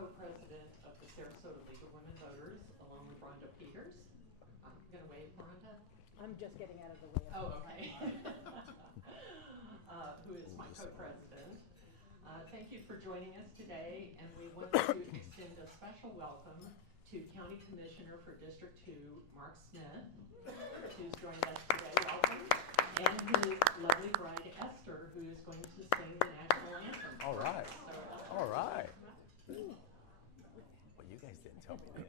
co-president of the Sarasota League of Women Voters, along with Rhonda Peters. I'm going to wave, Rhonda. I'm just getting out of the way. Oh, okay. Who is my co-president. Thank you for joining us today, and we want to extend a special welcome to County Commissioner for District 2, Mark Smith, who's joined us today. Welcome. And his lovely bride, Esther, who is going to sing the national anthem. All right. So, All right. Well, you guys didn't tell me that.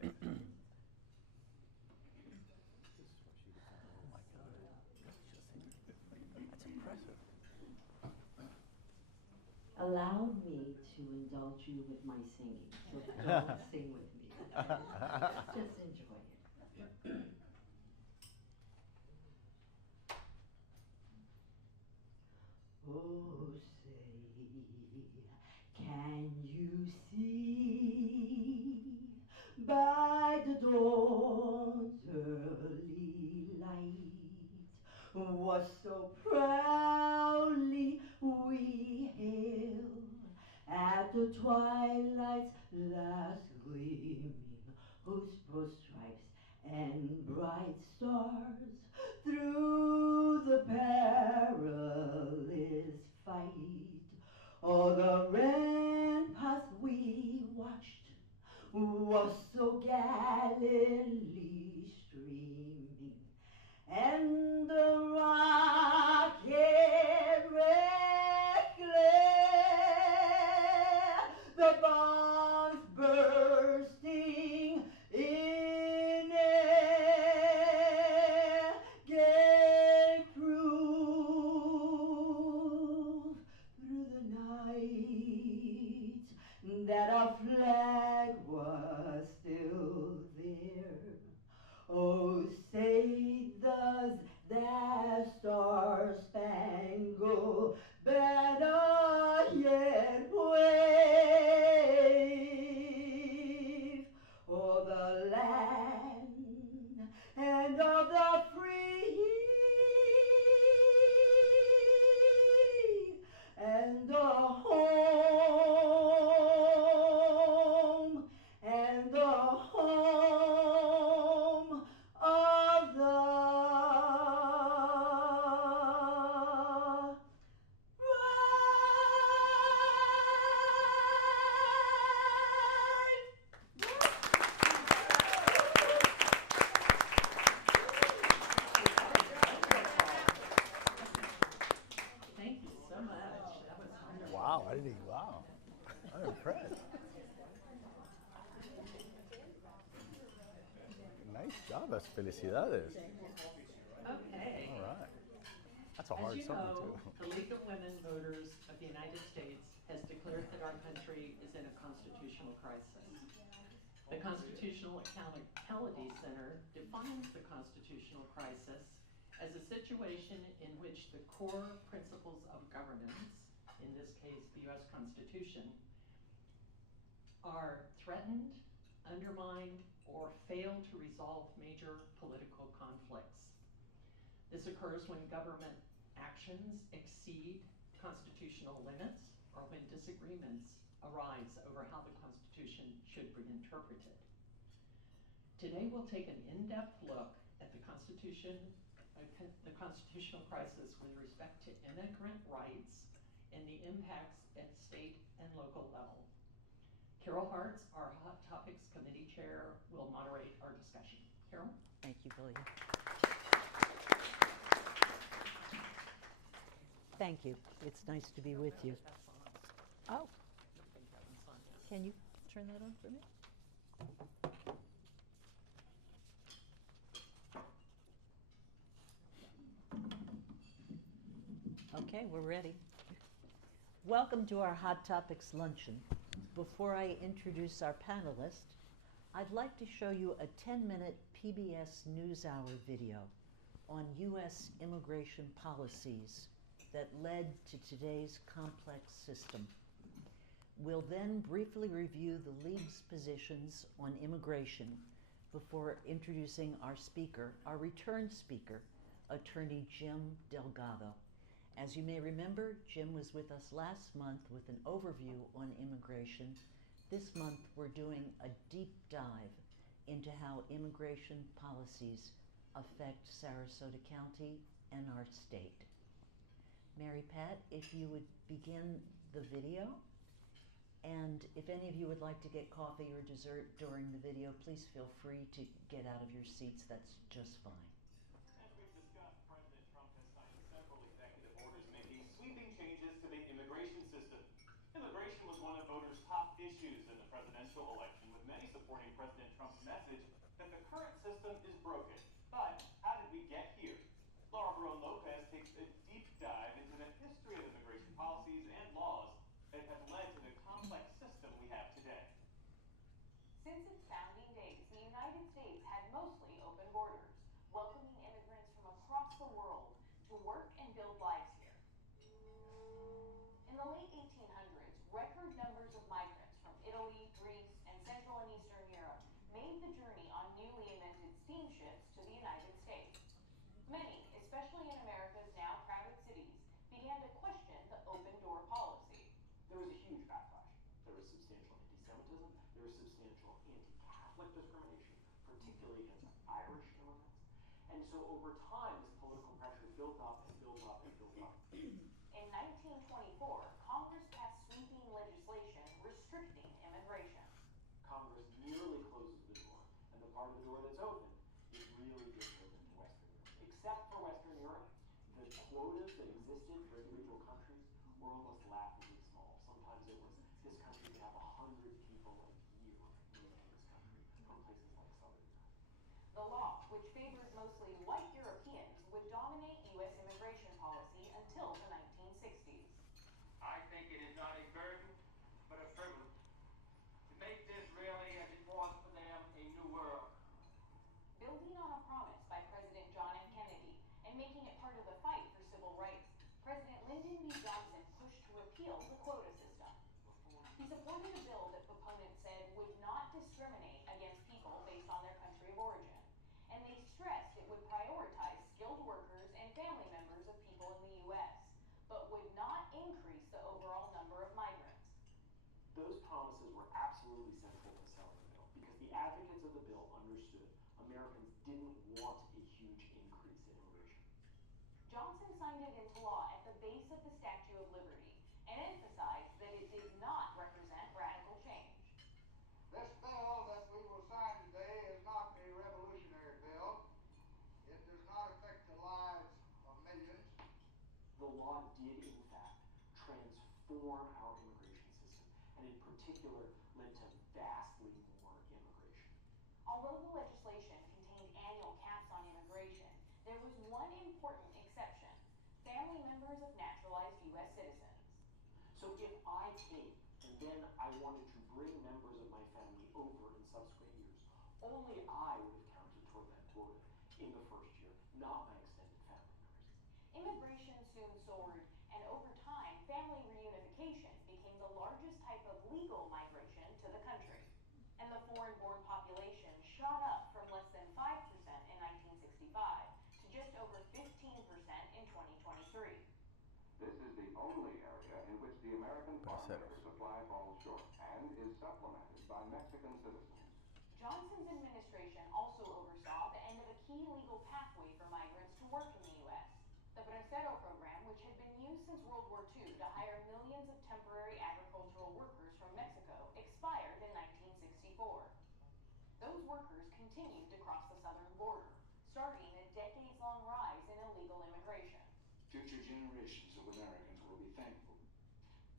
Oh my God. That's impressive. Allow me to indulge you with my singing. So don't sing with me. Just enjoy it. Oh, say, can you see by the dawn's early light what so proudly we hailed at the twilight's last gleaming, whose broad stripes and bright stars through the perilous fight, all the ramparts we watched was so gallantly streaming, and the rocket red glare, the bombs bursting in air, gave proof through the night that our flag was still there. Oh, say does that star-spangled banner yet wave o'er the land and of the free and the home and the home of the thank you so much. That was wonderful. Wow. Wow. I'm impressed. Nice job. Felicidades. Okay. All right. That's a As hard you song, know, too. the League of Women Voters of the United States has declared that our country is in a constitutional crisis. The Constitutional Accountability Center defines the constitutional crisis as a situation in which the core principles of governance, in this case the U.S. Constitution, are threatened, undermined, or fail to resolve major political conflicts. This occurs when government actions exceed constitutional limits or when disagreements arise over how the Constitution should be interpreted. Today we'll take an in-depth look at the constitutional crisis with respect to immigrant rights and the impacts at state and local level. Carol Hartz, our Hot Topics Committee Chair, will moderate our discussion. Carol? Thank you, Billy. Thank you. It's nice to be with you. Oh, can you turn that on for me? Okay, we're ready. Welcome to our Hot Topics Luncheon. Before I introduce our panelists, I'd like to show you a 10-minute PBS NewsHour video on U.S. immigration policies that led to today's complex system. We'll then briefly review the League's positions on immigration before introducing our speaker, our return speaker, Attorney Jim Delgado. As you may remember, Jim was with us last month with an overview on immigration This month, we're doing a deep dive into how immigration policies affect Sarasota County and our state. Mary Pat, if you would begin the video, and if any of you would like to get coffee or dessert during the video, please feel free to get out of your seats. That's just fine. As we've discussed, President Trump has signed several executive orders making sweeping changes to the immigration system. Immigration was one of voters' top issues in the presidential election, with many supporting President Trump's message that the current system is broken. But how did we get here? Laura Barone Lopez takes a deep dive into the history of immigration policies and laws that have led to the complex system we have today. Since its founding days, the United States had mostly open borders, welcoming immigrants from across the world to work and build lives here. In the late 1800s, record numbers of migrants from Italy, Greece, and Central and Eastern Europe made the journey on newly invented steamships to the United States. Many, especially in America's now crowded cities, began to question the open door policy. There was a huge backlash. There was substantial anti-Semitism. There was substantial anti-Catholic discrimination, particularly against Irish immigrants. And so over time, this political pressure built up and built up and built up. In 1924, Congress passed sweeping legislation restricting immigration. Congress nearly closes the door, and the part of the door that's open is really just open to Western Europe. Except for Western Europe, the quotas that existed for individual countries were almost laughably small. Sometimes it was, this country could have 100 people a year moving to this country from places like Southern Europe. The law, which favored mostly white Europeans, would dominate U.S. immigration policy until the 1960s. I think it is not a burden, but a privilege to make this really, as it was for them, a new world. Building on a promise by President John F. Kennedy and making it part of the fight for civil rights, President Lyndon B. Johnson pushed to repeal the quota system. He supported a bill that proponents said would not discriminate against people based on their country of origin, and they stressed it would prioritize skilled workers and family members of people in the U.S., but would not increase the overall number of migrants. Those promises were absolutely central to selling the bill because the advocates of the bill understood Americans didn't want a huge increase in immigration. Johnson signed it into law at the base of the Statue of Liberty and emphasized that it did not represent radical change. This bill that we will sign today is not a revolutionary bill. It does not affect the lives of millions. The law did, in fact, transform our immigration system, and in particular led to vastly more immigration. Although the legislation contained annual caps on immigration, there was one important exception: family members of naturalized U.S. citizens. So if I came and then I wanted to bring members of my family over in subsequent years, only I would have counted toward that quota in the first year, not my extended family members. Immigration soon soared, and over time, family reunification became the largest type of legal migration to the country. And the foreign-born population shot up from less than 5% in 1965 to just over 15% in 2023. This is the only area in which the American farm Parceros. labor supply falls short and is supplemented by Mexican citizens. Johnson's administration also oversaw the end of a key legal pathway for migrants to work in the U.S. The Bracero program, which had been used since World War II to hire millions of temporary agricultural workers from Mexico, expired in 1964. Those workers continued to cross the southern border, starting a decades-long rise in illegal immigration. Future generations of Americans will be thankful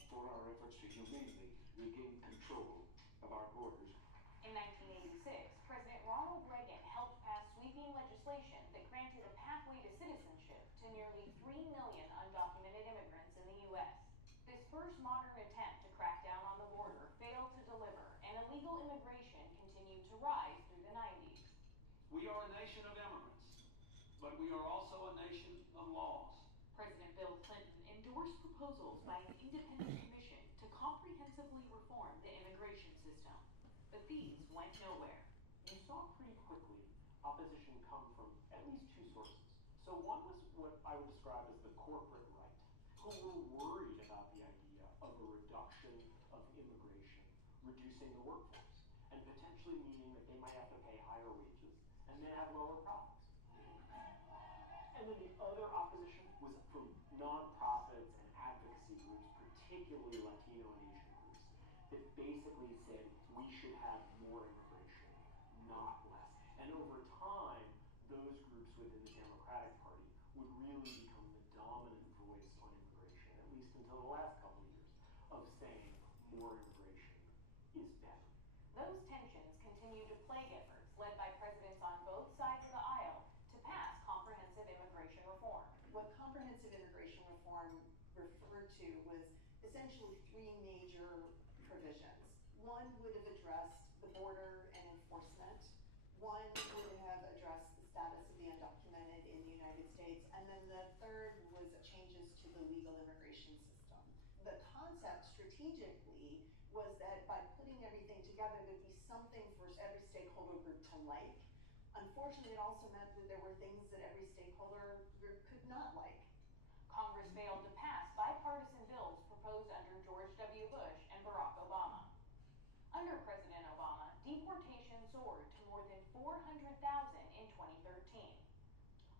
for our efforts to humanely regain control of our borders. In 1986, President Ronald Reagan helped pass sweeping legislation that granted a pathway to citizenship to nearly 3 million undocumented immigrants in the U.S. This first modern attempt to crack down on the border failed to deliver, and illegal immigration continued to rise through the 90s. We are a nation of immigrants, but we are also a nation of laws. President Bill Clinton endorsed proposals by an independent commission to comprehensively reform the immigration system, but these went nowhere. You saw pretty quickly opposition come from at least two sources. So one was what I would describe as the corporate right, who were worried about the idea of a reduction of immigration, reducing reducing the workforce and potentially meaning that they might have to pay higher wages and then have lower profits. And then the other opposition was from nonprofits and advocacy groups, particularly Latino and Asian groups, that basically said we should have more immigration, not less. And over time, those groups within the Democratic Party would really become the dominant voice on immigration, at least until the last couple of years, of saying more immigration is better. Those tensions continue to plague efforts led by presidents on both sides of the aisle to pass comprehensive immigration reform. What comprehensive immigration reform referred to was essentially three major provisions. One would have addressed the border and enforcement. One would have addressed the status of the undocumented in the United States. And then the third was changes to the legal immigration system. The concept strategically was that by putting everything together, there'd be something for every stakeholder group to like. Unfortunately, it also meant that there were things that every stakeholder group could not like. Congress failed to pass bipartisan bills proposed under George W. Bush and Barack Obama. Under President Obama, deportation soared to more than 400,000 in 2013.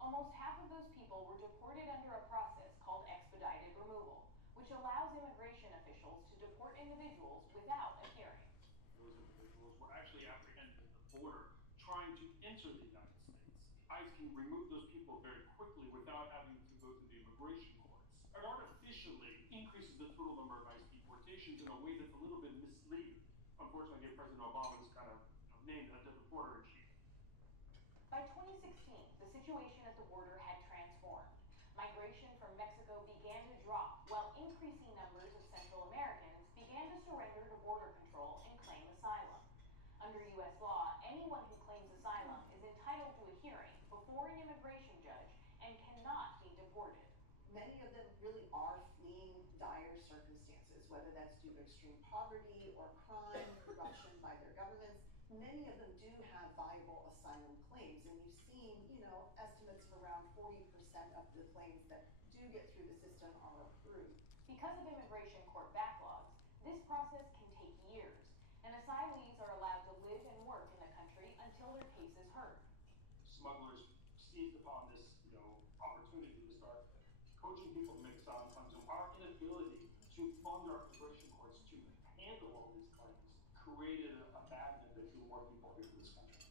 Almost half of those people were deported under a process called expedited removal, which allows immigration officials to deport individuals without a hearing. Those individuals were actually apprehended at the border trying to enter the United States. ICE can remove those people very quickly without having to go to the immigration courts. It artificially increases the total number of ICE deportations in a way that's a little bit misleading. Unfortunately, President Obama was kind of named as the reporter-in-chief. By 2016, the situation at the border had transformed. Migration from Mexico began to drop, while increasing numbers of Central Americans began to surrender to border control and claim asylum. Under U.S. law, anyone who claims asylum is entitled to a hearing before an immigration judge and cannot be deported. Many of them really are fleeing dire circumstances, whether that's due to extreme poverty or crime, corruption by their governments. Many of them do have viable asylum claims, and you've seen, estimates of around 40% of the claims that do get through the system are approved. Because of immigration court backlogs, this process can take years, and asylees are allowed to live and work in the country until their case is heard. Smugglers seized upon this, opportunity to start coaching people to make asylum claims. And our inability to fund our immigration courts to handle all these claims created a magnet that drew more people here to this country.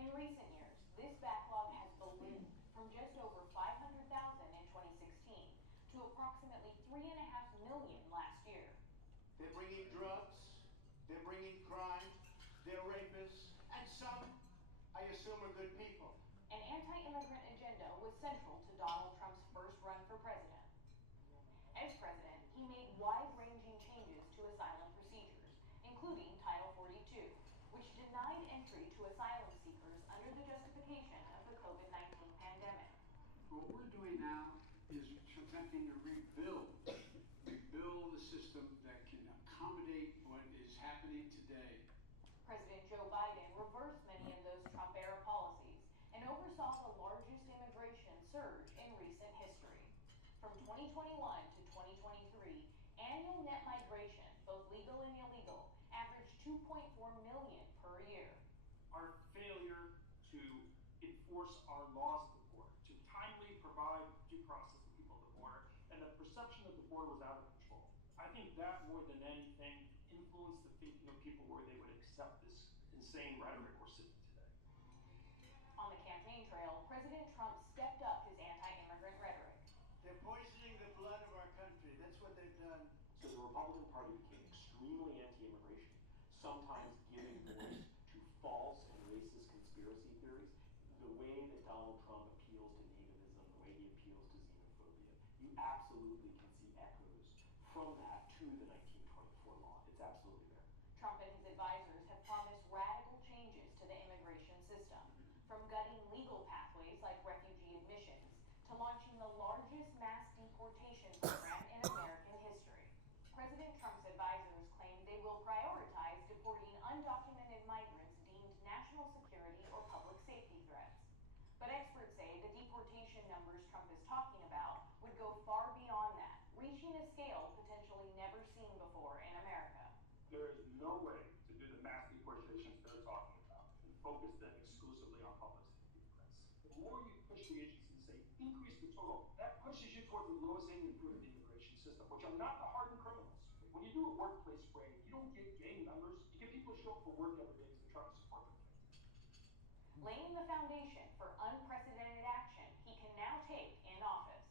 In recent years, this backlog has ballooned from just over 500,000 in 2016 to approximately 3.5 million last year. They're bringing drugs, they're bringing crime, they're rapists, and some, I assume, are good people. An anti-immigrant agenda was central to Donald Trump's first run for president. As president, he made wide-ranging changes to asylum procedures, including Title 42, which denied entry to asylum seekers under the justification of the COVID-19 pandemic. What we're doing now is attempting to rebuild the system that can accommodate what is happening today. President Joe Biden reversed many of those Trump-era policies and oversaw the largest immigration surge in recent history. From 2021 to 2023, annual net migration, both legal and illegal, averaged 2.4 million per year. Our failure to enforce our laws at the border, to timely provide due process to people at the border, and the perception that the border was out of control. I think that more than anything influenced the thinking of people where they would accept this insane rhetoric we're seeing today. On the campaign trail, President Trump stepped up his anti-immigrant rhetoric. They're poisoning the blood of our country. That's what they've done. So the Republican Party became extremely anti-immigration, sometimes giving voice to false and racist conspiracy theories, the way that Donald Trump appeals to nativism, the way he appeals to xenophobia. You absolutely can see echoes from that to the 1924 law. It's absolutely there. Trump and his advisors have promised radical changes to the immigration system, from gutting legal pathways like refugee admissions to launching the largest mass deportation program in American history. President Trump's advisors claim they will prioritize deporting undocumented migrants deemed national security or public safety threats. But experts say the deportation numbers Trump is talking about would go far beyond that, reaching a scale potentially never seen before in America. There is no way to do focus them exclusively on public safety threats. The more you push the agency to say, increase the total, that pushes you towards the lowest hanging fruit of the immigration system, which are not the hardened criminals. When you do a workplace raid, you don't get gang members, you get people who show up for work every day because they're trying to support their family. Laying the foundation for unprecedented action he can now take in office.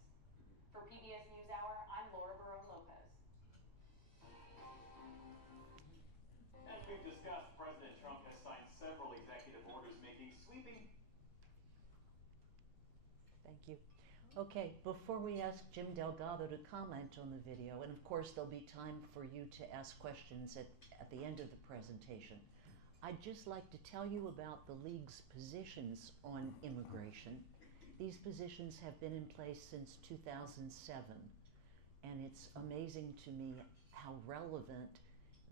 For PBS NewsHour, I'm Laura Barone Lopez. As we've discussed, President Trump has signed several executive orders making sweeping. Thank you. Okay, before we ask Jim Delgado to comment on the video, and of course there'll be time for you to ask questions at the end of the presentation, I'd just like to tell you about the League's positions on immigration. These positions have been in place since 2007, and it's amazing to me how relevant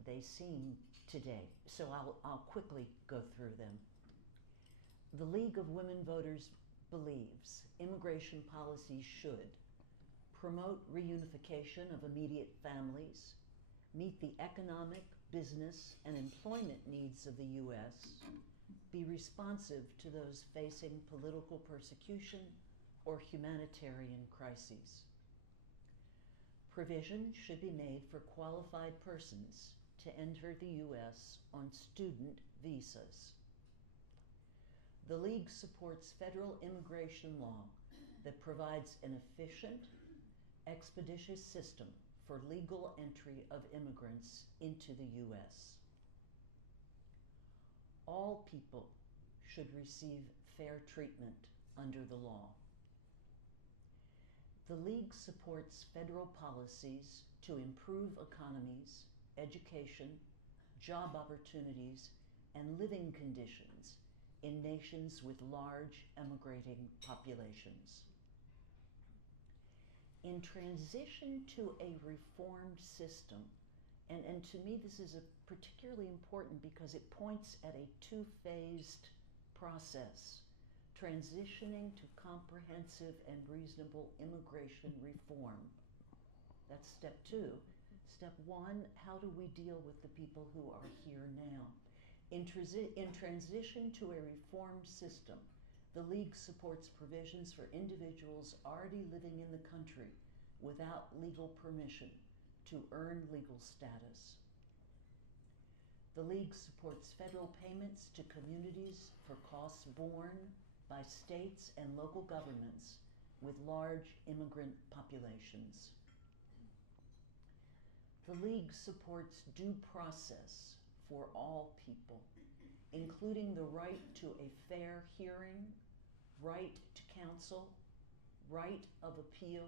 they seem today. So I'll quickly go through them. The League of Women Voters believes immigration policies should promote reunification of immediate families, meet the economic, business, and employment needs of the U.S., be responsive to those facing political persecution or humanitarian crises. Provision should be made for qualified persons to enter the U.S. on student visas. The League supports federal immigration law that provides an efficient, expeditious system for legal entry of immigrants into the U.S. All people should receive fair treatment under the law. The League supports federal policies to improve economies, education, job opportunities, and living conditions in nations with large emigrating populations. In transition to a reformed system, and to me this is particularly important because it points at a two-phased process, transitioning to comprehensive and reasonable immigration reform. That's step two. Step one, how do we deal with the people who are here now? In transition to a reformed system, the League supports provisions for individuals already living in the country without legal permission to earn legal status. The League supports federal payments to communities for costs borne by states and local governments with large immigrant populations. The League supports due process for all people, including the right to a fair hearing, right to counsel, right of appeal,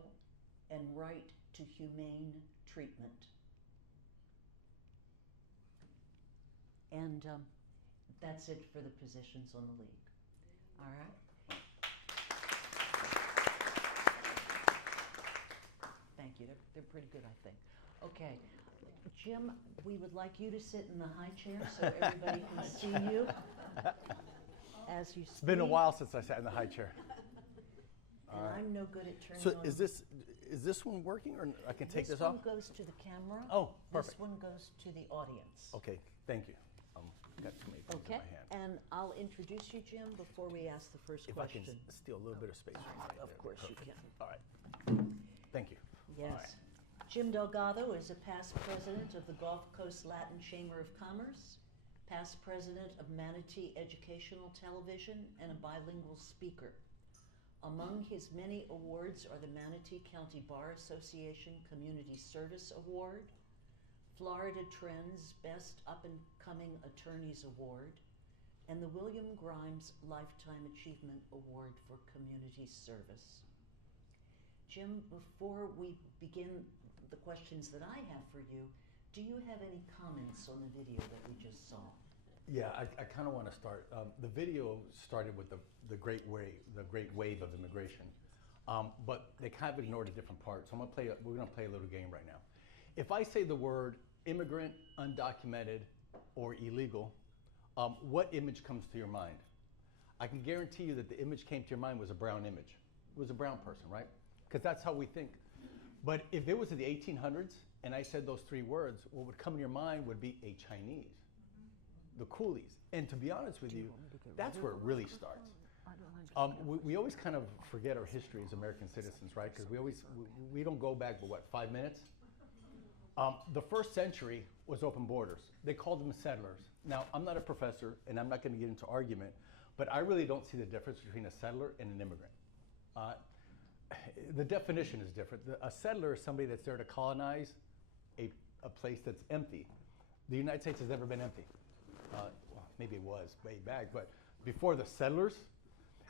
and right to humane treatment. And that's it for the positions on the League. All right? Thank you. They're pretty good, I think. Okay. Jim, we would like you to sit in the high chair so everybody can see you as you speak. It's been a while since I sat in the high chair. And I'm no good at turning So on. is this one working, or I can take this off? This one goes to the camera. Oh, perfect. This one goes to the audience. Okay, thank you. Got too many things Okay, in my hand. and I'll introduce you, Jim, before we ask the first If question. I can steal a little bit of space from right Of there. course you Perfect. can. All right. Thank you. Yes. All right. Jim Delgado is a past president of the Gulf Coast Latin Chamber of Commerce, past president of Manatee Educational Television, and a bilingual speaker. Among his many awards are the Manatee County Bar Association Community Service Award, Florida Trends Best Up-and-Coming Attorneys Award, and the William Grimes Lifetime Achievement Award for Community Service. Jim, before we begin the questions that I have for you, do you have any comments on the video that we just saw? Yeah, I kind of want to start. The video started with the great wave of immigration, but they kind of ignored a different part. So we're going to play a little game right now. If I say the word immigrant, undocumented, or illegal, what image comes to your mind? I can guarantee you that the image came to your mind was a brown image. It was a brown person, right? Because that's how we think. But if it was in the 1800s and I said those three words, what would come in your mind would be a Chinese. the coolies. And to be honest with you, that's where it really starts. We always kind of forget our history as American citizens, right? Because we don't go back, but what, 5 minutes? The first century was open borders. They called them settlers. Now, I'm not a professor, and I'm not going to get into argument, but I really don't see the difference between a settler and an immigrant. The definition is different. A settler is somebody that's there to colonize a place that's empty. The United States has never been empty. Well, maybe it was way back, but before the settlers.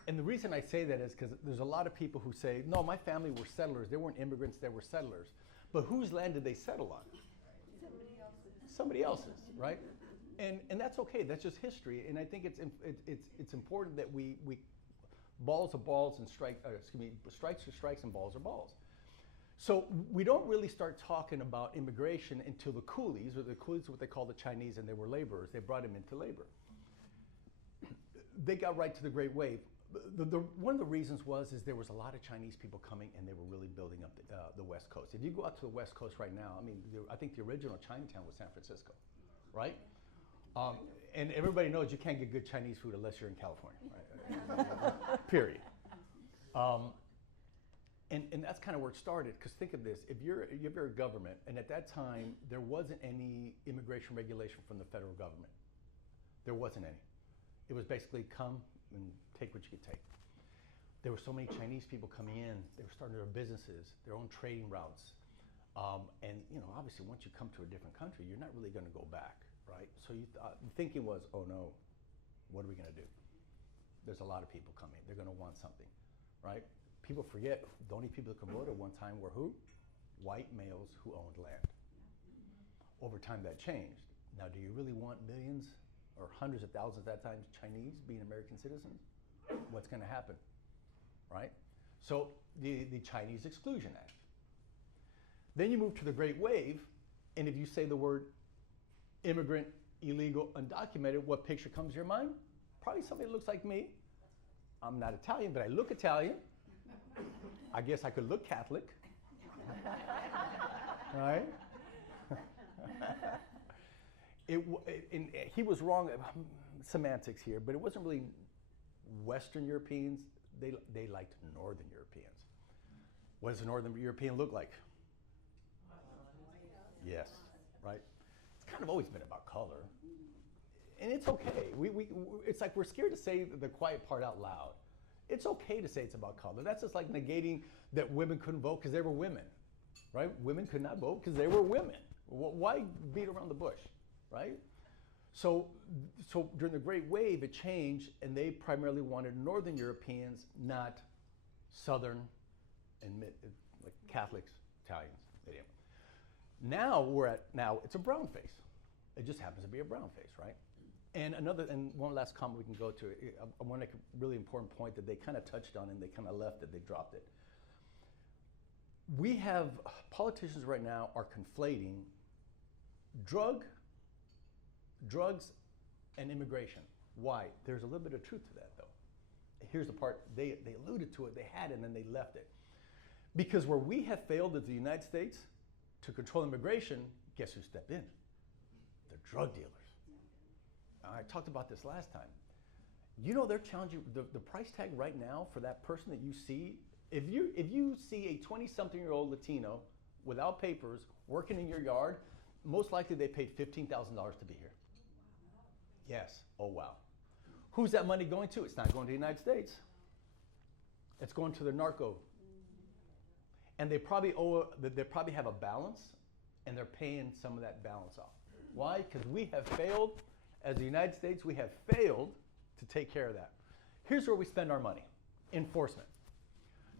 And the reason I say that is because there's a lot of people who say, no, my family were settlers. They weren't immigrants, they were settlers. But whose land did they settle on? Somebody else's, right? And that's okay. That's just history. And I think it's important that we balls are balls and strikes are strikes and balls are balls. So we don't really start talking about immigration until the coolies, or the coolies are what they call the Chinese, and they were laborers. They brought them into labor. They got right to the Great Wave. One of the reasons is there was a lot of Chinese people coming, and they were really building up the West Coast. If you go out to the West Coast right now, I mean, I think the original Chinatown was San Francisco, right? And everybody knows you can't get good Chinese food unless you're in California, right? Period. And that's kind of where it started, because think of this. If you're a government, and at that time, there wasn't any immigration regulation from the federal government. There wasn't any. It was basically come and take what you could take. There were so many Chinese people coming in. They were starting their businesses, their own trading routes. And obviously, once you come to a different country, you're not really going to go back, right? So the thinking was, oh no, what are we going to do? There's a lot of people coming. They're going to want something, right? People forget the only people that could vote at one time were who? White males who owned land. Over time, that changed. Now, do you really want millions or hundreds of thousands at that time Chinese being American citizens? What's going to happen, right? So the Chinese Exclusion Act. Then you move to the Great Wave, and if you say the word immigrant, illegal, undocumented, what picture comes to your mind? Probably somebody that looks like me. I'm not Italian, but I look Italian. I guess I could look Catholic, right? He was wrong, semantics here, but it wasn't really Western Europeans. They liked Northern Europeans. What does a Northern European look like? Yes, right? It's kind of always been about color. And it's okay. It's like we're scared to say the quiet part out loud. It's okay to say it's about color. That's just like negating that women couldn't vote because they were women, right? Women could not vote because they were women. Why beat around the bush, right? So during the Great Wave, it changed, and they primarily wanted Northern Europeans, not Southern and like Catholics, Italians. Now it's a brown face. It just happens to be a brown face, right? And one last comment we can go to. I want to make a really important point that they kind of touched on and they kind of left it, they dropped it. We have politicians right now are conflating drugs and immigration. Why? There's a little bit of truth to that, though. Here's the part, they alluded to it, they had it, and then they left it. Because where we have failed as the United States to control immigration, guess who stepped in? The drug dealers. I talked about this last time. You know they're challenging the price tag right now for that person that you see. If you see a 20-something-year-old Latino without papers working in your yard, most likely they paid $15,000 to be here. Yes. Oh wow. Who's that money going to? It's not going to the United States. It's going to the narco. And they probably have a balance, and they're paying some of that balance off. Why? Because we have failed. As the United States, we have failed to take care of that. Here's where we spend our money. Enforcement.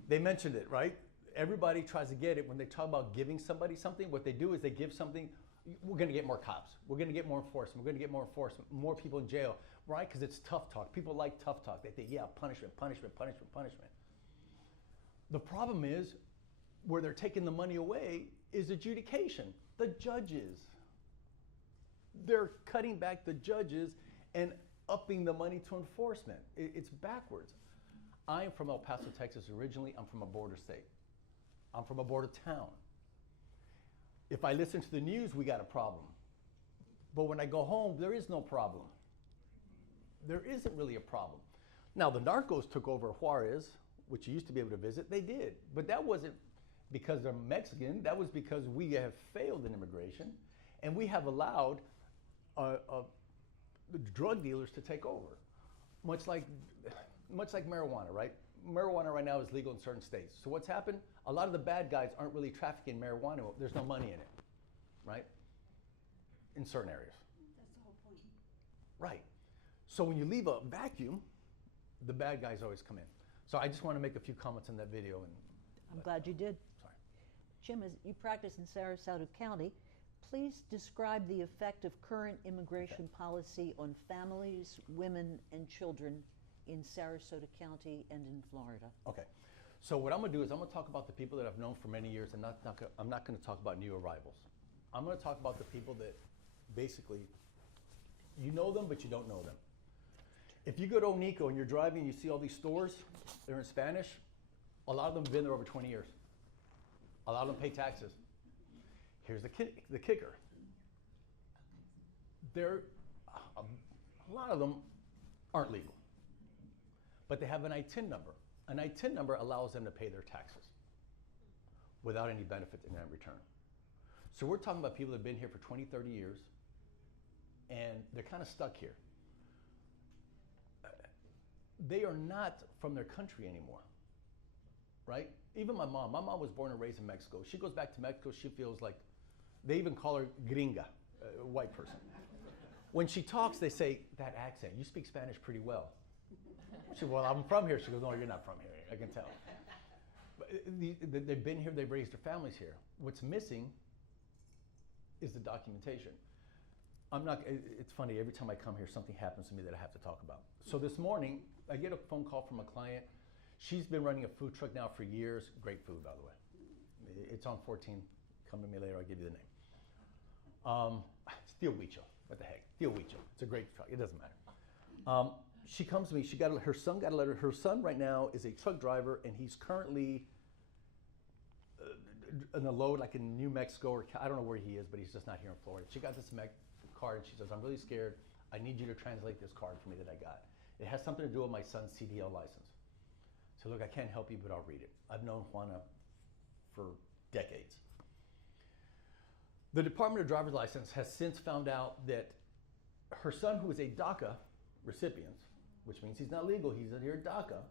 They mentioned it, right? Everybody tries to get it. When they talk about giving somebody something, what they do is they give something, we're going to get more cops. We're going to get more enforcement. We're going to get more enforcement, more people in jail, right? Because it's tough talk. People like tough talk. They think, yeah, punishment, punishment, punishment, punishment. The problem is, where they're taking the money away is adjudication. The judges. They're cutting back the judges and upping the money to enforcement. It's backwards. I am from El Paso, Texas originally. I'm from a border state. I'm from a border town. If I listen to the news, we got a problem. But when I go home, there is no problem. there isn't really a problem. Now, the narcos took over Juarez, which you used to be able to visit. They did. But that wasn't because they're Mexican. That was because we have failed in immigration, and we have allowed the drug dealers to take over. Much like marijuana, right? Marijuana right now is legal in certain states. So what's happened? A lot of the bad guys aren't really trafficking marijuana. There's no money in it, right? In certain areas. That's the whole point. Right. So when you leave a vacuum, the bad guys always come in. So I just want to make a few comments on that video. I'm glad you did. Sorry. Jim, as you practice in Sarasota County, please describe the effect of current immigration policy on families, women, and children in Sarasota County and in Florida. Okay. So what I'm going to do is I'm going to talk about the people that I've known for many years, and I'm not going to talk about new arrivals. I'm going to talk about the people that basically you know them, but you don't know them. If you go to Onico and you're driving, you see all these stores, they're in Spanish. A lot of them have been there over 20 years. A lot of them pay taxes. Here's the kicker. A lot of them aren't legal, but they have an ITIN number. An ITIN number allows them to pay their taxes without any benefit in that return. So we're talking about people that have been here for 20, 30 years, and they're kind of stuck here. They are not from their country anymore, right? Even my mom was born and raised in Mexico. She goes back to Mexico, she feels like, they even call her gringa, a white person. When she talks, they say, that accent, you speak Spanish pretty well. She, well, I'm from here. She goes, no, you're not from here, I can tell. But they've been here, they've raised their families here. What's missing is the documentation. It's funny, every time I come here, something happens to me that I have to talk about. So this morning, I get a phone call from a client. She's been running a food truck now for years. Great food, by the way. It's on 14. Come to me later, I'll give you the name. Steel Huicho, what the heck? Steel Huicho, it's a great truck, it doesn't matter. She comes to me, her son got a letter. Her son right now is a truck driver, and he's currently in a load like in New Mexico, or I don't know where he is, but he's just not here in Florida. She got this card, and she says, I'm really scared. I need you to translate this card for me that I got. It has something to do with my son's CDL license. So look, I can't help you, but I'll read it. I've known Juana for decades. The Department of Driver's License has since found out that her son, who is a DACA recipient, which means he's not legal, he's here at DACA,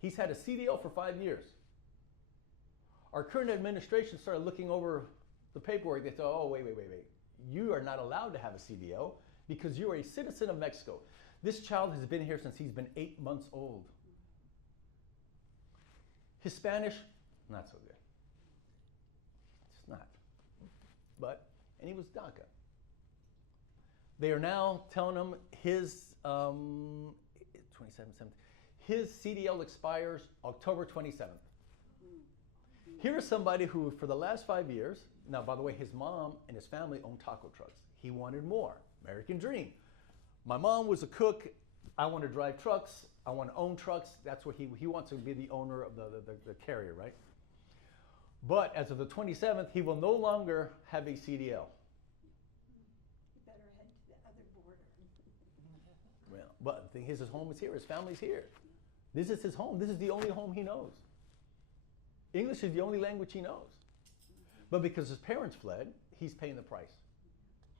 he's had a CDL for 5 years. Our current administration started looking over the paperwork. They said, oh, wait. You are not allowed to have a CDL because you are a citizen of Mexico. This child has been here since he's been 8 months old. His Spanish, not so good. It's not. And he was DACA. They are now telling him his 27th, his CDL expires October 27th. Here's somebody who, for the last 5 years, now by the way, his mom and his family own taco trucks. He wanted more, American dream. My mom was a cook. I want to drive trucks. I want to own trucks. That's what he wants to be the owner of the carrier, right? But as of the 27th, he will no longer have a CDL. You better head to the other border. Well, but the thing is, his home is here. His family's here. This is his home. This is the only home he knows. English is the only language he knows. But because his parents fled, he's paying the price.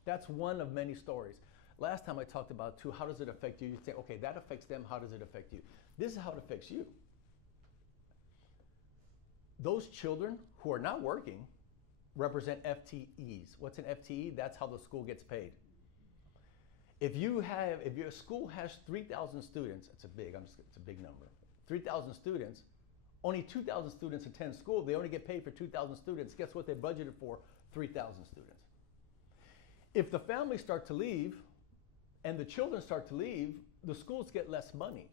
That's one of many stories. Last time I talked about, too, how does it affect you? You say, okay, that affects them. How does it affect you? This is how it affects you. Those children who are not working represent FTEs. What's an FTE? That's how the school gets paid. If your school has 3,000 students, it's a big number. 3,000 students, only 2,000 students attend school. They only get paid for 2,000 students. Guess what they budgeted for? 3,000 students. If the families start to leave and the children start to leave, the schools get less money.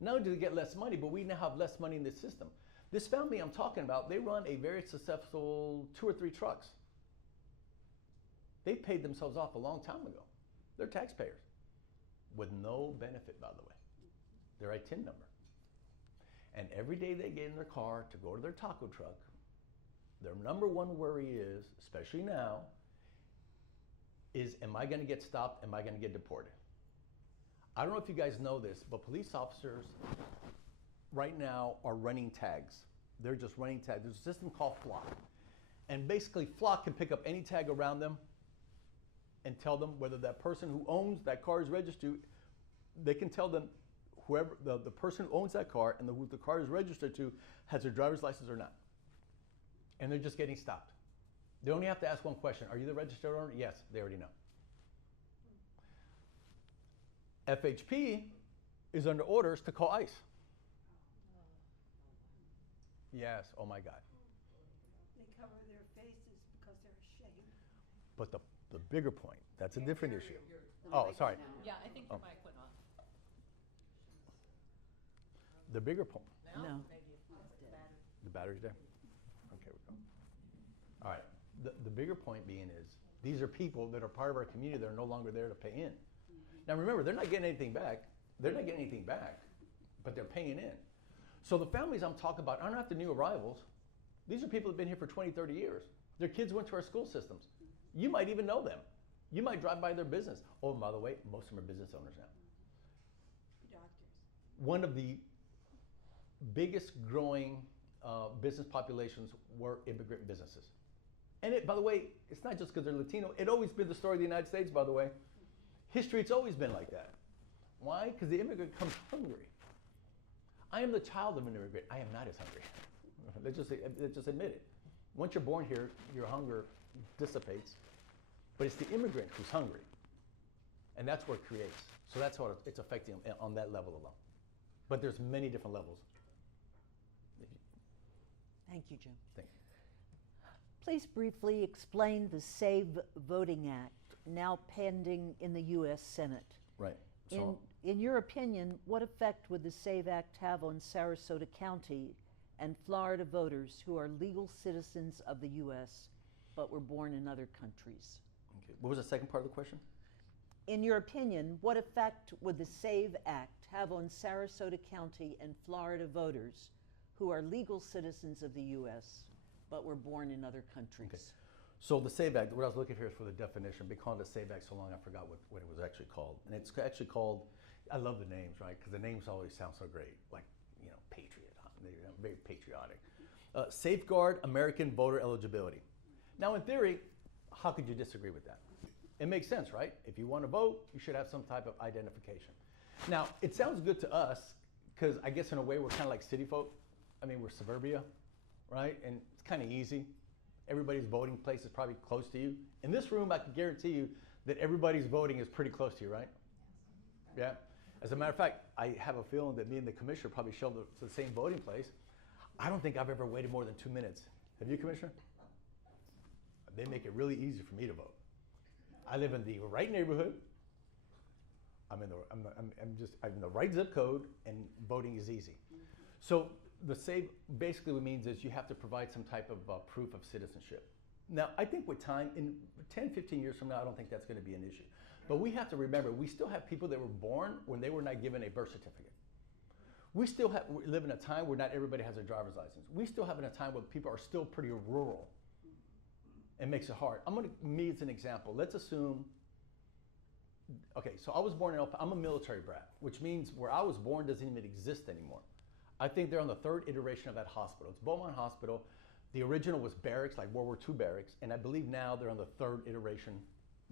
Not only do they get less money, but we now have less money in the system. This family I'm talking about, they run a very successful 2 or 3 trucks. They paid themselves off a long time ago. They're taxpayers with no benefit, by the way. Their ITIN number. And every day they get in their car to go to their taco truck, their number one worry is, especially now, is am I going to get stopped? Am I going to get deported? I don't know if you guys know this, but police officers right now are running tags. They're just running tags. There's a system called Flock. And basically, Flock can pick up any tag around them and tell them whether that person who owns that car is registered. They can tell them whoever the person who owns that car and who the car is registered to has their driver's license or not. And they're just getting stopped. They only have to ask one question. Are you the registered owner? Yes, they already know. FHP is under orders to call ICE. Yes, oh my God. They cover their faces because they're ashamed. But the bigger point, that's a different issue. Oh, sorry. Yeah, I think your mic went off. The bigger point. Now, No. maybe it's dead. The battery's there? Okay, we go. All right. The bigger point being is these are people that are part of our community that are no longer there to pay in. Now remember, they're not getting anything back. They're not getting anything back, but they're paying in. So the families I'm talking about are not the new arrivals. These are people that have been here for 20, 30 years. Their kids went to our school systems. You might even know them. You might drive by their business. Oh, and by the way, most of them are business owners now. Doctors. One of the biggest growing business populations were immigrant businesses. And by the way, it's not just because they're Latino. It's always been the story of the United States, by the way. History, it's always been like that. Why? Because the immigrant comes hungry. I am the child of an immigrant. I am not as hungry. Let's just admit it. Once you're born here, your hunger dissipates. But it's the immigrant who's hungry. And that's what it creates. So that's what it's affecting on that level alone. But there's many different levels. Thank you, Jim. Thank you. Please briefly explain the Save Voting Act, now pending in the U.S. Senate. Right. So In your opinion, what effect would the SAVE Act have on Sarasota County and Florida voters who are legal citizens of the U.S. but were born in other countries? okay. What was the second part of the question? In your opinion, what effect would the SAVE Act have on Sarasota County and Florida voters who are legal citizens of the U.S. but were born in other countries? Okay. So the SAVE Act, what I was looking for is for the definition. Been calling it the SAVE Act so long I forgot what it was actually called. And it's actually called, I love the names, right? Because the names always sound so great, like, you know, patriot, they're very patriotic. Safeguard American Voter Eligibility. Now in theory, how could you disagree with that? It makes sense, right? If you want to vote, you should have some type of identification. Now, it sounds good to us, because I guess in a way we're kind of like city folk. I mean, we're suburbia, right? And it's kind of easy. Everybody's voting place is probably close to you. In this room, I can guarantee you that everybody's voting is pretty close to you, right? Yeah. As a matter of fact, I have a feeling that me and the commissioner probably showed up to the same voting place. I don't think I've ever waited more than 2 minutes. Have you, Commissioner? They make it really easy for me to vote. I live in the right neighborhood. I'm in the right zip code, and voting is easy. So the SAVE basically what it means is you have to provide some type of proof of citizenship. Now, I think with time, in 10, 15 years from now, I don't think that's going to be an issue. But we have to remember, we still have people that were born when they were not given a birth certificate. We live in a time where not everybody has a driver's license. We still have in a time where people are still pretty rural. It makes it hard. Me as an example. Let's assume, okay, so I was born in I'm a military brat, which means where I was born doesn't even exist anymore. I think they're on the third iteration of that hospital. It's Beaumont Hospital. The original was barracks, like World War II barracks, and I believe now they're on the third iteration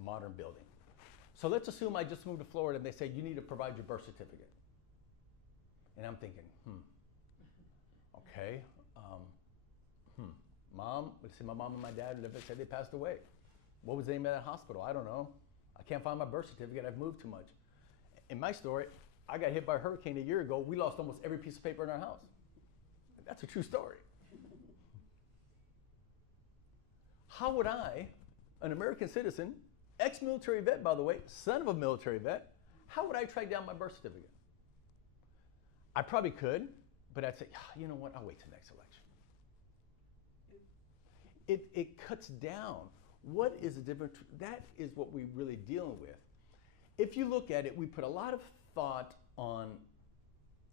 modern building. So let's assume I just moved to Florida and they say, you need to provide your birth certificate. And I'm thinking, okay, Mom, let's say my mom and my dad said they passed away. What was the name of that hospital? I don't know. I can't find my birth certificate. I've moved too much. In my story, I got hit by a hurricane a year ago. We lost almost every piece of paper in our house. That's a true story. How would I, an American citizen, ex-military vet, by the way, son of a military vet, how would I track down my birth certificate? I probably could, but I'd say, you know what, I'll wait till next election. It cuts down. What is the difference? That is what we're really dealing with. If you look at it, we put a lot of thought on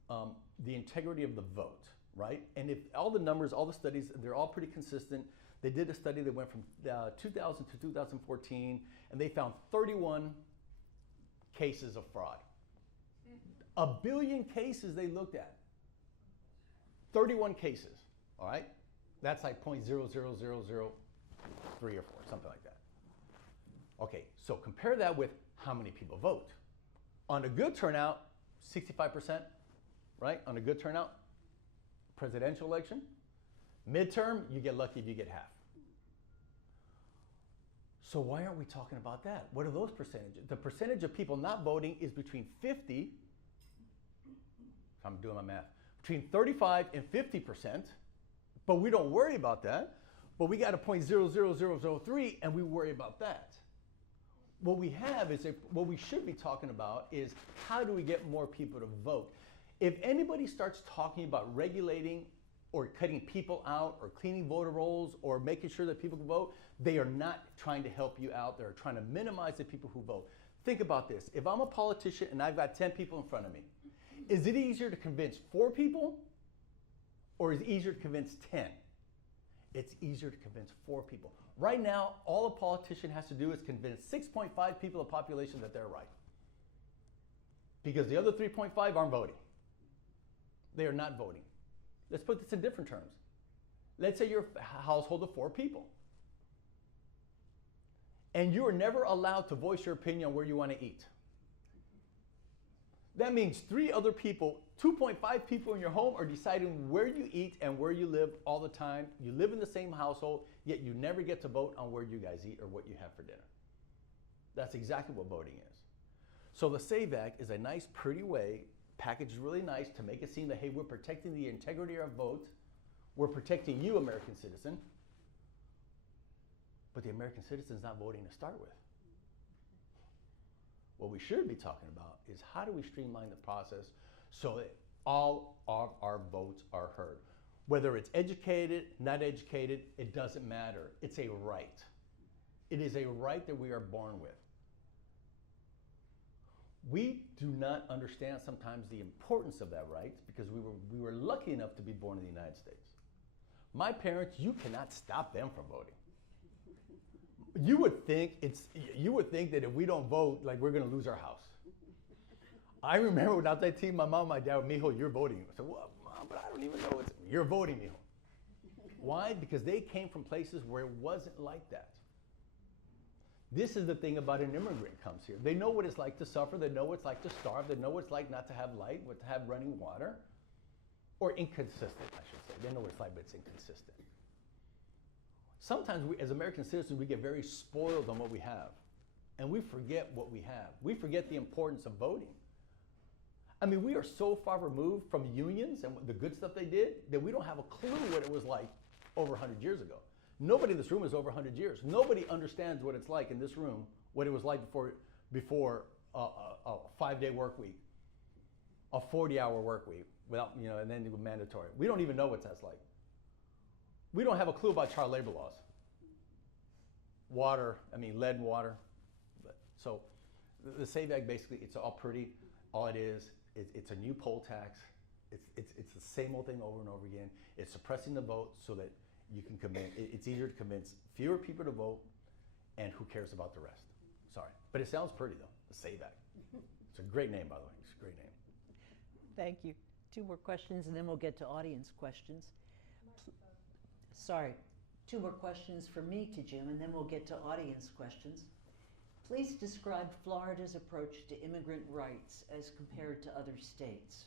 the integrity of the vote, right? And if all the numbers, all the studies, they're all pretty consistent. They did a study that went from 2000 to 2014, and they found 31 cases of fraud. A billion cases they looked at. 31 cases, all right? That's like 0.00003 or 4, something like that. Okay, so compare that with how many people vote. On a good turnout, 65%, right? On a good turnout, presidential election. Midterm, you get lucky if you get half. So why aren't we talking about that? What are those percentages? The percentage of people not voting is between 50, I'm doing my math, between 35 and 50%, but we don't worry about that. But we got a 0.00003 and we worry about that. What we have is, what we should be talking about is how do we get more people to vote? If anybody starts talking about regulating or cutting people out or cleaning voter rolls or making sure that people can vote, they are not trying to help you out. They're trying to minimize the people who vote. Think about this. If I'm a politician and I've got 10 people in front of me, is it easier to convince 4 people or is it easier to convince 10? It's easier to convince 4 people. Right now, all a politician has to do is convince 6.5 people of the population that they're right. Because the other 3.5 aren't voting. They are not voting. Let's put this in different terms. Let's say you're a household of 4 people. And you are never allowed to voice your opinion on where you want to eat. That means 3 other people, 2.5 people in your home are deciding where you eat and where you live all the time. You live in the same household, yet you never get to vote on where you guys eat or what you have for dinner. That's exactly what voting is. So the SAVE Act is a nice, pretty way, packaged really nice to make it seem that, hey, we're protecting the integrity of our vote. We're protecting you, American citizen. But the American citizen's not voting to start with. What we should be talking about is how do we streamline the process so that all of our votes are heard. Whether it's educated, not educated, it doesn't matter. It's a right. It is a right that we are born with. We do not understand sometimes the importance of that right because we were lucky enough to be born in the United States. My parents, you cannot stop them from voting. You would think that if we don't vote, like we're going to lose our house. I remember when I was 18, my mom and my dad were, Mijo, you're voting. I said, well, Mom, but I don't even know you're voting, Mijo. Why? Because they came from places where it wasn't like that. This is the thing about an immigrant comes here. They know what it's like to suffer. They know what it's like to starve. They know what it's like not to have light, what to have running water. Or inconsistent, I should say. They know what it's like, but it's inconsistent. Sometimes we, as American citizens, we get very spoiled on what we have. And we forget what we have. We forget the importance of voting. I mean, we are so far removed from unions and the good stuff they did that we don't have a clue what it was like over 100 years ago. Nobody in this room is over 100 years. Nobody understands what it's like in this room, what it was like before a 5-day work week, a 40-hour work week, without, and then it was mandatory. We don't even know what that's like. We don't have a clue about child labor laws. Lead and water. So the SAVE Act, basically, it's all pretty. All it is, it's a new poll tax. It's the same old thing over and over again. It's suppressing the vote so that you can convince, it's easier to convince fewer people to vote, and who cares about the rest? Sorry. But it sounds pretty, though, the SAVE Act. It's a great name, by the way. It's a great name. Thank you. 2 more questions, and then we'll get to audience questions. Sorry, 2 more questions from me to Jim, and then we'll get to audience questions. Please describe Florida's approach to immigrant rights as compared to other states.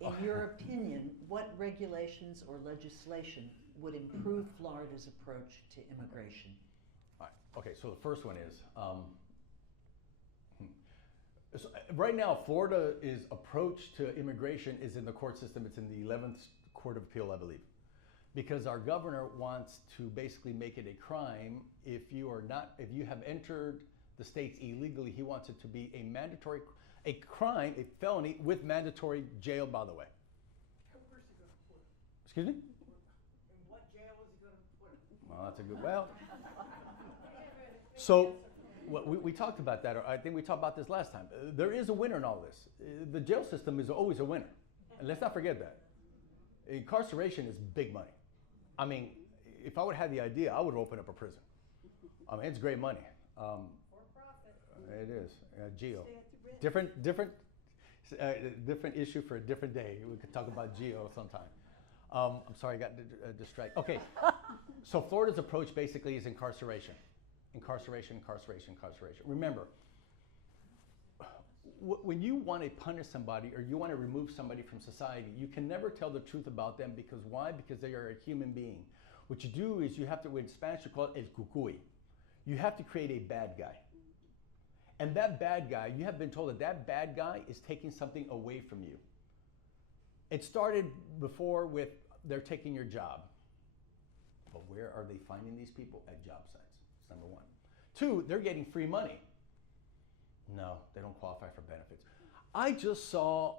In your opinion, what regulations or legislation would improve Florida's approach to immigration? All right. Okay, so the first one is, so right now, Florida's approach to immigration is in the court system. It's in the 11th Court of Appeal, I believe. Because our governor wants to basically make it a crime if you have entered the states illegally. He wants it to be a crime, a felony with mandatory jail, by the way. Where's he gonna put him? Excuse me? In what jail is he gonna put him? Well, that's a good, so we talked about that, or I think we talked about this last time. There is a winner in all this. The jail system is always a winner. And let's not forget that. Incarceration is big money. I mean, if I would have the idea, I would open up a prison. I mean, it's great money. For profit. It is. Geo. Stay at the rent. Different. A different issue for a different day. We could talk about geo sometime. I'm sorry, I got distracted. Okay, so Florida's approach basically is incarceration. Incarceration, incarceration, incarceration. Remember, when you want to punish somebody or you want to remove somebody from society, you can never tell the truth about them because why? Because they are a human being. What you do is you have to, in Spanish you call it el cucuy. You have to create a bad guy. And that bad guy, you have been told that that bad guy is taking something away from you. It started before with they're taking your job. But where are they finding these people? At job sites. That's number one. Two, they're getting free money. No, they don't qualify for benefits. I just saw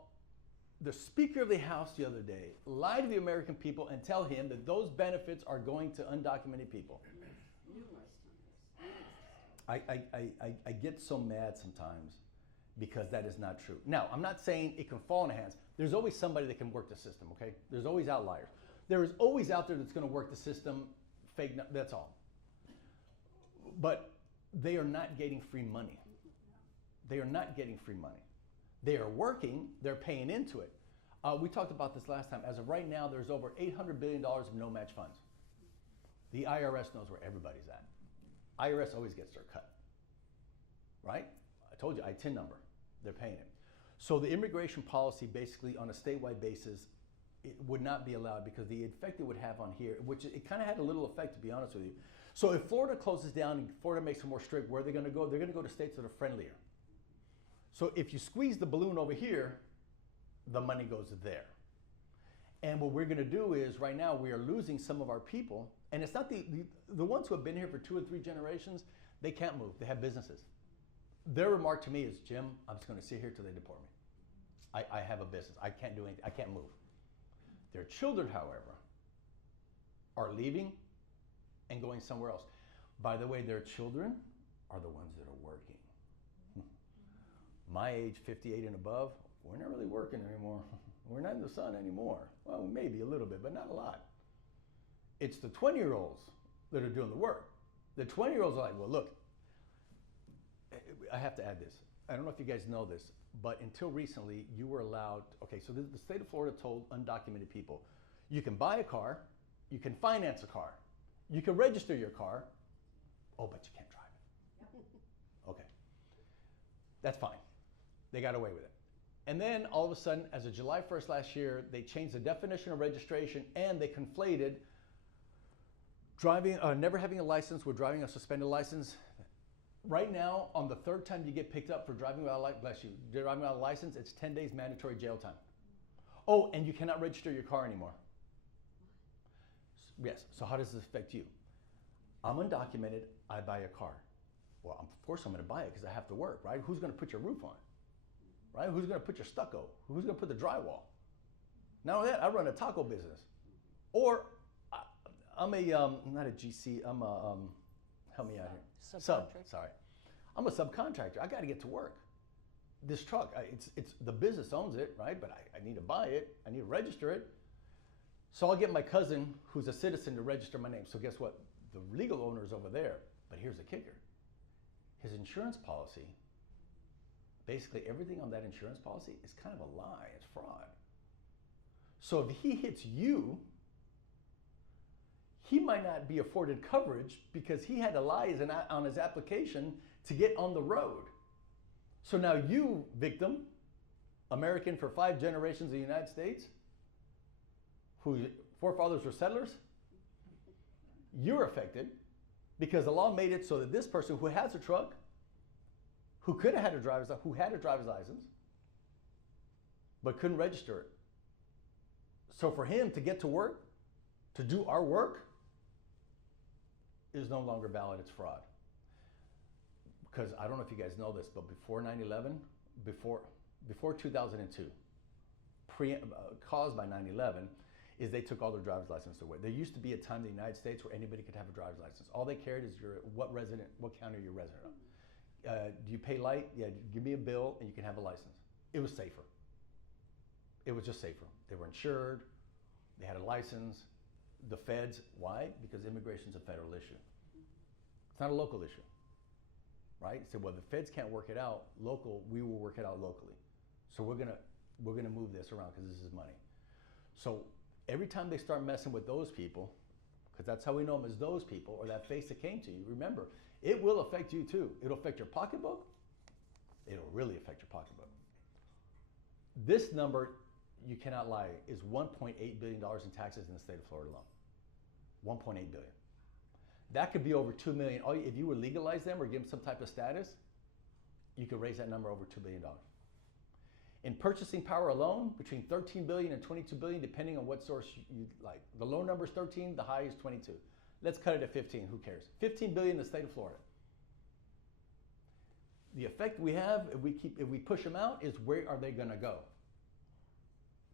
the Speaker of the House the other day lie to the American people and tell him that those benefits are going to undocumented people. I get so mad sometimes because that is not true. Now, I'm not saying it can fall in the hands. There's always somebody that can work the system, okay? There's always outliers. There is always out there that's going to work the system, fake, that's all. But they are not getting free money. They are not getting free money. They are working, they're paying into it. We talked about this last time. As of right now, there's over $800 billion of no match funds. The IRS knows where everybody's at. IRS always gets their cut, right? I told you, ITIN number, they're paying it. So the immigration policy basically on a statewide basis, it would not be allowed because the effect it would have on here, which it kind of had a little effect to be honest with you. So if Florida closes down and Florida makes it more strict, where are they going to go? They're going to go to states that are friendlier. So if you squeeze the balloon over here, the money goes there. And what we're going to do is right now we are losing some of our people. And it's not the ones who have been here for 2 or 3 generations, they can't move. They have businesses. Their remark to me is, Jim, I'm just going to sit here till they deport me. I have a business. I can't do anything. I can't move. Their children, however, are leaving and going somewhere else. By the way, their children are the ones that are working. My age, 58 and above, we're not really working anymore. We're not in the sun anymore. Well, maybe a little bit, but not a lot. It's the 20-year-olds that are doing the work. The 20-year-olds are like, well, look, I have to add this. I don't know if you guys know this, but until recently, you were allowed, okay, so the state of Florida told undocumented people, you can buy a car, you can finance a car, you can register your car, oh, but you can't drive it. Okay, that's fine. They got away with it. And then all of a sudden, as of July 1st last year, they changed the definition of registration and they conflated driving, never having a license with driving a suspended license. Right now, on the 3rd time you get picked up for driving without a license, it's 10 days mandatory jail time. Oh, and you cannot register your car anymore. Yes, so how does this affect you? I'm undocumented, I buy a car. Well, of course I'm gonna buy it because I have to work, right? Who's gonna put your roof on? Right? Who's gonna put your stucco? Who's gonna put the drywall? Not only that, I run a taco business. Or I'm a, not a GC, I'm a, help me out here. Sorry. I'm a subcontractor. I got to get to work. This truck, it's the business owns it, right? But I need to buy it. I need to register it. So I'll get my cousin, who's a citizen, to register my name. So guess what? The legal owner is over there. But here's the kicker. His insurance policy, basically everything on that insurance policy is kind of a lie. It's fraud. So if he hits you, he might not be afforded coverage because he had to lie on his application to get on the road. So now you, victim, American for 5 generations in the United States, whose forefathers were settlers, you're affected because the law made it so that this person who has a truck, who could have had a driver's license, who had a driver's license, but couldn't register it. So for him to get to work, to do our work, is no longer valid, it's fraud. Because I don't know if you guys know this, but before 9/11, before 2002, caused by 9/11, is they took all their driver's license away. There used to be a time in the United States where anybody could have a driver's license. All they cared is what county you're resident of. Do you pay light? Yeah, give me a bill and you can have a license. It was safer. It was just safer. They were insured, they had a license. The feds, why? Because immigration is a federal issue. It's not a local issue, right? So, well, the feds can't work it out local, we will work it out locally. So we're gonna move this around because this is money. So every time they start messing with those people, because that's how we know them as those people, or that face that came to you, remember, it will affect you too. It'll affect your pocketbook. It'll really affect your pocketbook. This number, you cannot lie, is $1.8 billion in taxes in the state of Florida alone. 1.8 billion. That could be over 2 million. If you would legalize them or give them some type of status, you could raise that number over $2 billion. In purchasing power alone, between 13 billion and 22 billion, depending on what source you like. The low number is 13, the high is 22. Let's cut it to 15, who cares? 15 billion in the state of Florida. The effect we have, if we push them out, is where are they gonna go?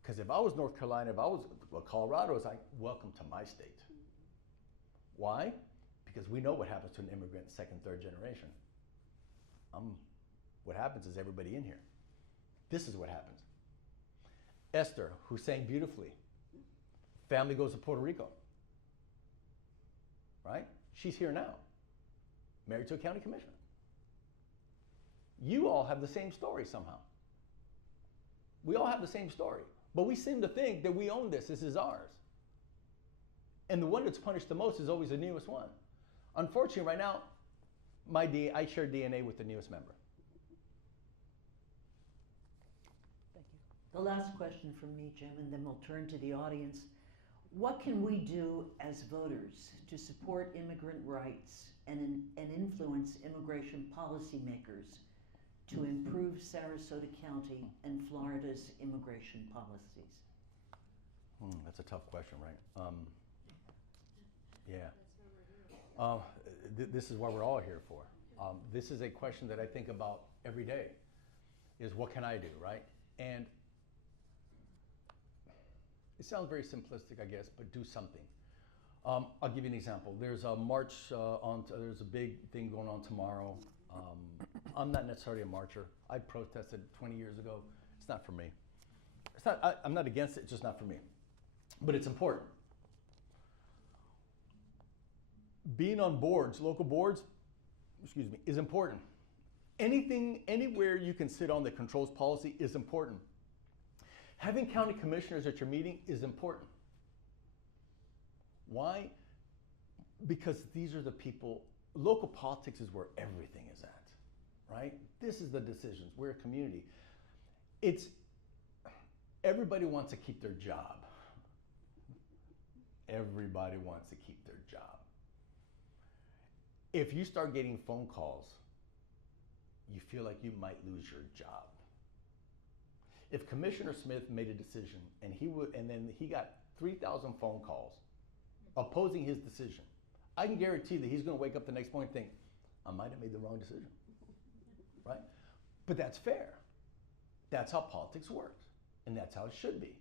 Because if I was North Carolina, if I was Colorado, it's like, welcome to my state. Why? Because we know what happens to an immigrant second, third generation. What happens is everybody in here. This is what happens. Esther, who sang beautifully, family goes to Puerto Rico, right? She's here now, married to a county commissioner. You all have the same story somehow. We all have the same story, but we seem to think that we own this is ours. And the one that's punished the most is always the newest one. Unfortunately, right now, I share DNA with the newest member. Thank you. The last question from me, Jim, and then we'll turn to the audience. What can we do as voters to support immigrant rights and influence immigration policymakers to improve Sarasota County and Florida's immigration policies? That's a tough question, right? This is what we're all here for. This is a question that I think about every day, is what can I do, right? And it sounds very simplistic, I guess, but do something. I'll give you an example. There's a march there's a big thing going on tomorrow. I'm not necessarily a marcher. I protested 20 years ago. It's not for me. I'm not against it, it's just not for me. But it's important. Being on boards, local boards, is important. Anywhere you can sit on that controls policy is important. Having county commissioners at your meeting is important. Why? Because these are the people, local politics is where everything is at, right? This is the decisions, we're a community. Everybody wants to keep their job. Everybody wants to keep their job. If you start getting phone calls, you feel like you might lose your job. If Commissioner Smith made a decision and then he got 3,000 phone calls opposing his decision, I can guarantee that he's going to wake up the next morning and think, I might have made the wrong decision, right? But that's fair. That's how politics works, and that's how it should be.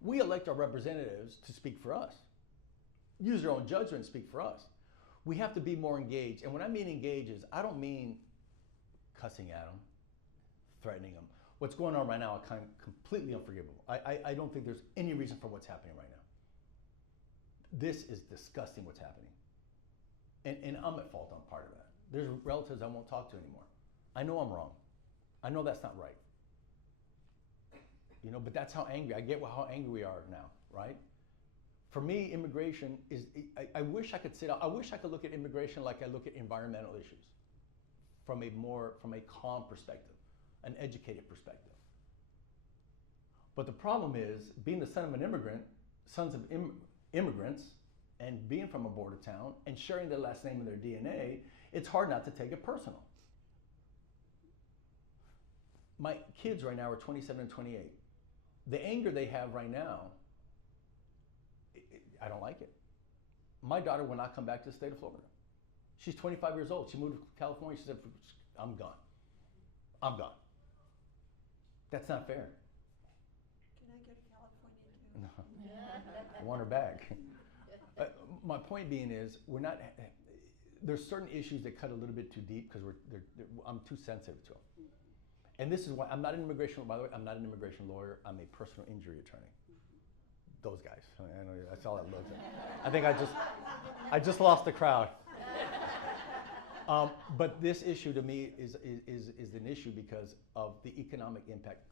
We elect our representatives to speak for us, use their own judgment and speak for us. We have to be more engaged. And when I mean engage is, I don't mean cussing at them, threatening them. What's going on right now is completely unforgivable. I don't think there's any reason for what's happening right now. This is disgusting what's happening. And I'm at fault on part of that. There's relatives I won't talk to anymore. I know I'm wrong. I know that's not right. But that's how angry, I get how angry we are now, right? For me, immigration is, I wish I could look at immigration like I look at environmental issues from a calm perspective, an educated perspective. But the problem is, being the son of an immigrant, sons of immigrants, and being from a border town, and sharing their last name in their DNA, it's hard not to take it personal. My kids right now are 27 and 28. The anger they have right now, I don't like it. My daughter will not come back to the state of Florida. She's 25 years old. She moved to California. She said, I'm gone. I'm gone. That's not fair. Can I go to California too? No. I want her back. My point being is, there's certain issues that cut a little bit too deep because I'm too sensitive to them. And this is why, by the way, I'm not an immigration lawyer. I'm a personal injury attorney. Those guys. I know, I saw that look. I think I just lost the crowd. But this issue to me is an issue because of the economic impact.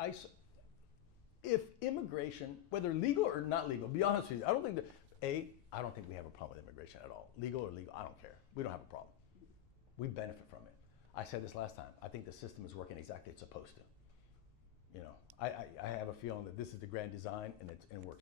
If immigration, whether legal or not legal, be honest with you, I don't think that, I don't think we have a problem with immigration at all. Legal or legal, I don't care. We don't have a problem. We benefit from it. I said this last time. I think the system is working exactly as it's supposed to. You know, I have a feeling that this is the grand design and it works.